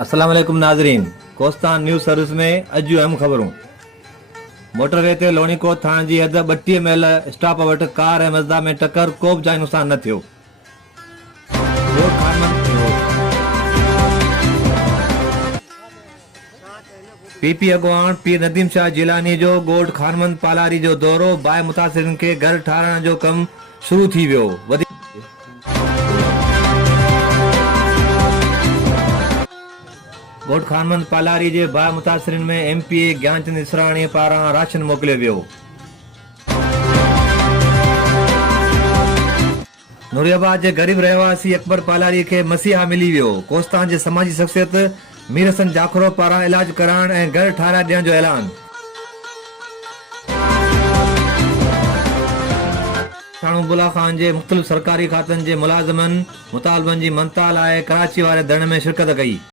अस्सलाम वालेकुम नाज़रीन, कोस्तान न्यूज़ सर्विस में अॼु अहम ख़बरूं। मोटरवे ते लोणीकोट थाणे जी हद 32 मैल स्टॉप वटि कार ऐं मज़दा में टक्कर, को बि जानी नुक़सान न थियो। पीपी अॻवान पीर नदीम शाह जिलानी जो ॻोठ खानमंद पालारी जो दौरो, बाहि मुतासिरनि खे घर ठाहिराइण जो कमु शुरू थी वियो। ॻोठ खानमंद पालारी जे बाहि मुतासिरनि में एमपीए ज्ञानचंद इसराणी पारां राशन मोकिलियो वियो। नूरियाबाद जे ग़रीब रहवासी अकबर पालारी खे मसीहा मिली वियो। कोस्तान जे समाजी शख्सियत मीर हसन जाखरो पारां इलाज कराइण ऐं घर ठाहिराए ॾियण जो ऐलान। थाणो बुला खान जे मुख़्तलिफ़ सरकारी खातनि जे मुलाज़िमनि मुतालबनि जी मनता लाइ कराची वारे धरणे में शिरकत कई।